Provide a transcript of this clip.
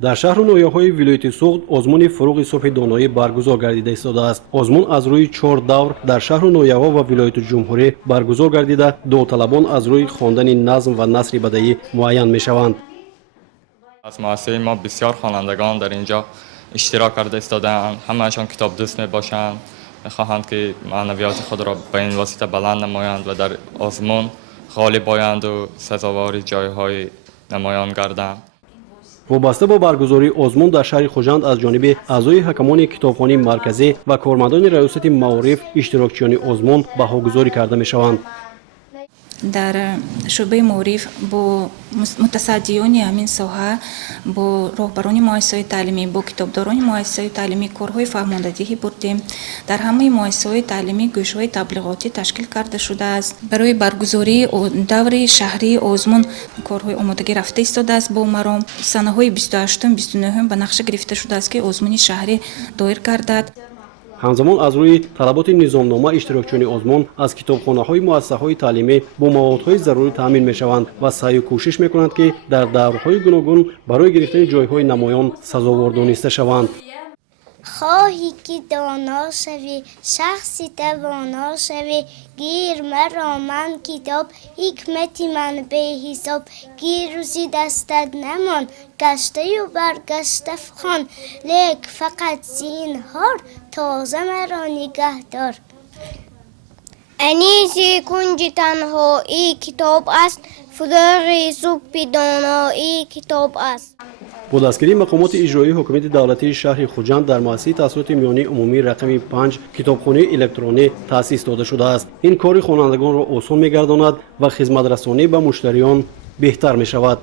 در شهر و نویاهای ولایت سوخت آزمون فروغ صبح دانایی برگزار گردیده ایستاده است. آزمون از روی 4 دور در شهر و نویاها و ولایت جمهوری برگزار گردیده داوطلبان از روی خواندن نظم و نثر بدیعی معین میشوند. از مؤسسه ما بسیار خوانندگان در اینجا اشتراک کرده ایستادند. همه‌شان کتاب دوست میباشند، میخواهند که معنویات خود را به این واسطه بلند نمایند و در آزمون غالب آیند و سزاوار جایهای نمایان گردند. وابسته با برگزاری آزمون در شهر خوجند از جانب اعضای حکمان کتابخانه مرکزی و کارمندان ریاست معارف اشتراکچیان آزمون بهاگذاری کرده میشوند. در شعبه معارف با متصدیان همین ساحه با راهبران مؤسسات تعلیمی با کتابداران مؤسسات تعلیمی کارهای فرماندهی بردیم. در همه مؤسسات تعلیمی گوشهای تبلیغاتی تشکیل کرده شده است. برای برگزاری دور شهری آزمون کارهای آمادگی رفته ایستاده است. با مرام سنه‌های 28 29 به نقشه گرفته شده است که آزمون شهری دایر گردد. همزمان از روی طلبات نظامنامه اشتراکچیان آزمون از کتابخانه‌های مؤسسه‌های تعلیمی با موادهای ضروری تامین می‌شوند و سعی و کوشش می‌کنند که در دورهای گوناگون برای گرفتن جایهای نمایان سزاوار دانسته شوند. خواهی که دانا شوی شخصی توانا شوی گیر مرا من کتاب حکمتی من به حساب گیر روزی دستت نمان گشته و برگشته خوان لیک فقط زینهار تازه مرا نگه دار. انیسی کنج تنهایی کتاب است فروغ صبح دانایی کتاب است. با دستگیری مقامات اجرایی حکومت دولتی شهر خوجند در مؤسسه تحصیلات میانی عمومی رقم 5 کتابخانه الکترونی تأسیس داده شده است. این کار خوانندگان را آسان می‌گرداند و خدمت رسانی به مشتریان بهتر می‌شود.